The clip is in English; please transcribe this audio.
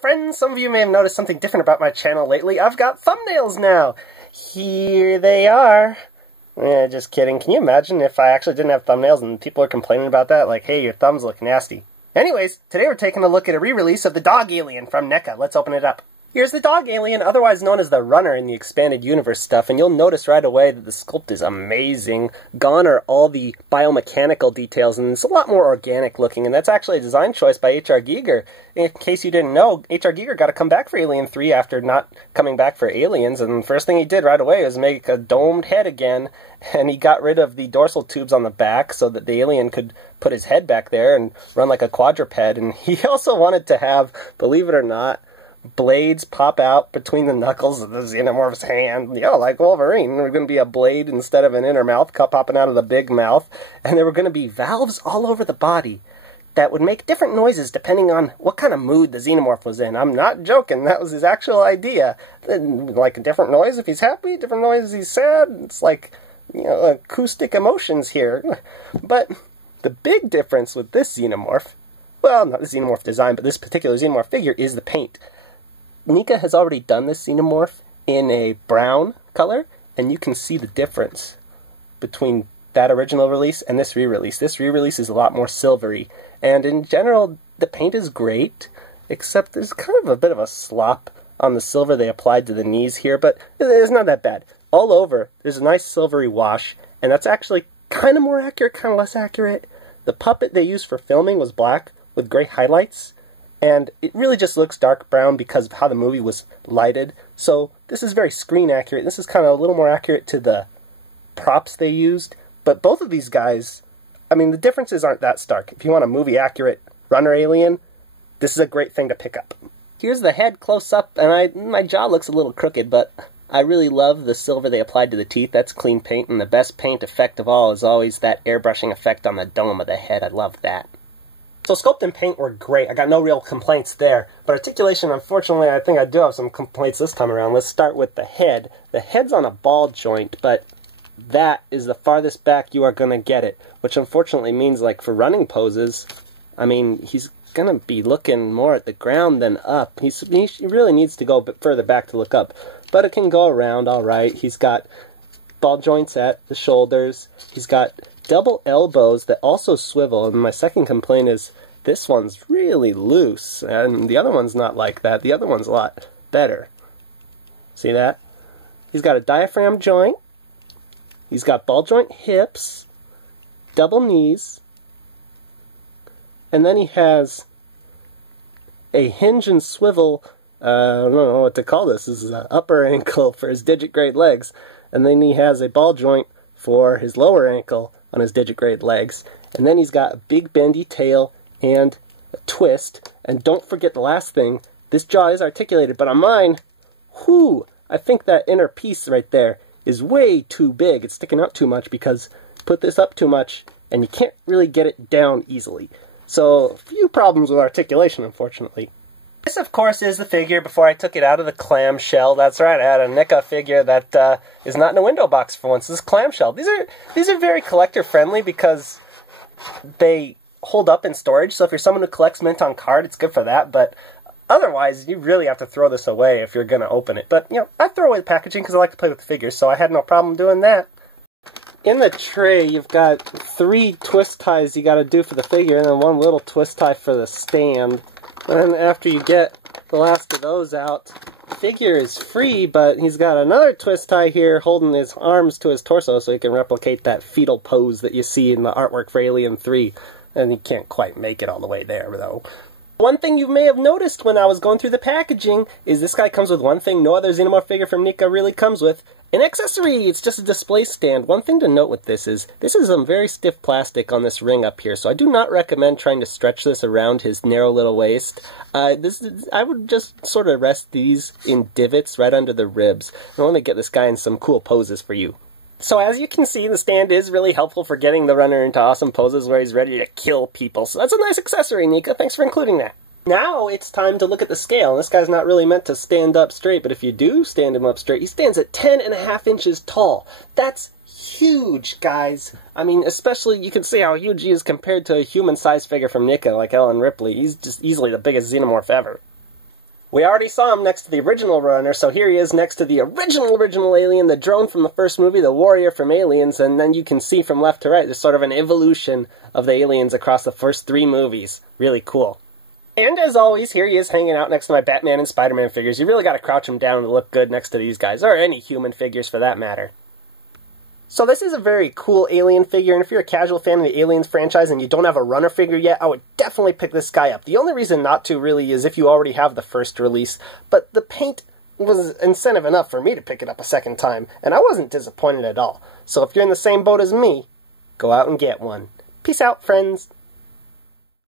friends, some of you may have noticed something different about my channel lately. I've got thumbnails now. Here they are. Just kidding. Can you imagine if I actually didn't have thumbnails and people are complaining about that? Like, hey, your thumbs look nasty. Anyways, today we're taking a look at a re-release of the Dog Alien from Neca. Let's open it up. Here's the Dog Alien, otherwise known as the Runner in the Expanded Universe stuff, and you'll notice right away that the sculpt is amazing. Gone are all the biomechanical details, and it's a lot more organic looking, and that's actually a design choice by H.R. Giger. In case you didn't know, H.R. Giger got to come back for Alien 3 after not coming back for Aliens, and the first thing he did right away was make a domed head again, and he got rid of the dorsal tubes on the back so that the alien could put his head back there and run like a quadruped, and he also wanted to have, believe it or not, blades pop out between the knuckles of the xenomorph's hand. Yeah, like Wolverine. There was going to be a blade instead of an inner mouth popping out of the big mouth. And there were going to be valves all over the body that would make different noises depending on what kind of mood the xenomorph was in. I'm not joking. That was his actual idea. Like a different noise if he's happy, different noise if he's sad. It's like, you know, acoustic emotions here. But the big difference with this xenomorph, well, not the xenomorph design, but this particular xenomorph figure is the paint. Neca has already done this xenomorph in a brown color, and you can see the difference between that original release and this re-release. This re-release is a lot more silvery, and in general, the paint is great, except there's kind of a bit of a slop on the silver they applied to the knees here, but it's not that bad. All over, there's a nice silvery wash, and that's actually kind of more accurate, kind of less accurate. The puppet they used for filming was black with gray highlights, and it really just looks dark brown because of how the movie was lighted. So this is very screen accurate. This is kind of a little more accurate to the props they used. But both of these guys, I mean, the differences aren't that stark. If you want a movie accurate Runner Alien, this is a great thing to pick up. Here's the head close up, and my jaw looks a little crooked, but I really love the silver they applied to the teeth. That's clean paint, and the best paint effect of all is always that airbrushing effect on the dome of the head. I love that. So sculpt and paint were great. I got no real complaints there. But articulation, unfortunately, I think I do have some complaints this time around. Let's start with the head. The head's on a ball joint, but that is the farthest back you are going to get it, which unfortunately means, like, for running poses, I mean, he's going to be looking more at the ground than up. He really needs to go a bit further back to look up. But it can go around all right. He's got ball joints at the shoulders. He's got double elbows that also swivel, and my second complaint is this one's really loose, and the other one's not like that. The other one's a lot better. See that? He's got a diaphragm joint, he's got ball joint hips, double knees, and then he has a hinge and swivel, I don't know what to call this. This is an upper ankle for his digit grade legs, and then he has a ball joint for his lower ankle on his digitigrade legs. And then he's got a big bendy tail and a twist. And don't forget the last thing, this jaw is articulated, but on mine, whoo, I think that inner piece right there is way too big. It's sticking out too much because put this up too much and you can't really get it down easily. So, a few problems with articulation, unfortunately. This, of course, is the figure before I took it out of the clamshell. That's right, I had a Neca figure that is not in a window box for once. This is clamshell. These are very collector-friendly because they hold up in storage. So if you're someone who collects mint on card, it's good for that. But otherwise, you really have to throw this away if you're going to open it. But, you know, I throw away the packaging because I like to play with the figures, so I had no problem doing that. In the tray, you've got 3 twist ties you got to do for the figure, and then 1 little twist tie for the stand. And then after you get the last of those out, the figure is free, but he's got another twist tie here holding his arms to his torso so he can replicate that fetal pose that you see in the artwork for Alien 3. And he can't quite make it all the way there, though. One thing you may have noticed when I was going through the packaging is this guy comes with one thing no other Xenomorph figure from Neca really comes with. An accessory! It's just a display stand. One thing to note with this is some very stiff plastic on this ring up here, so I do not recommend trying to stretch this around his narrow little waist. I would just sort of rest these in divots right under the ribs. I want to get this guy in some cool poses for you. So as you can see, the stand is really helpful for getting the runner into awesome poses where he's ready to kill people. So that's a nice accessory, Neca. Thanks for including that. Now it's time to look at the scale. This guy's not really meant to stand up straight, but if you do stand him up straight, he stands at 10.5 inches tall. That's huge, guys. I mean, especially you can see how huge he is compared to a human-sized figure from Neca like Ellen Ripley. He's just easily the biggest xenomorph ever. We already saw him next to the original runner, so here he is next to the original Alien, the drone from the first movie, the warrior from Aliens, and then you can see from left to right, there's sort of an evolution of the aliens across the first 3 movies. Really cool. And as always, here he is hanging out next to my Batman and Spider-Man figures. You really gotta crouch him down to look good next to these guys, or any human figures for that matter. So this is a very cool Alien figure, and if you're a casual fan of the Aliens franchise and you don't have a runner figure yet, I would definitely pick this guy up. The only reason not to really is if you already have the first release, but the paint was incentive enough for me to pick it up a second time, and I wasn't disappointed at all. So if you're in the same boat as me, go out and get one. Peace out, friends.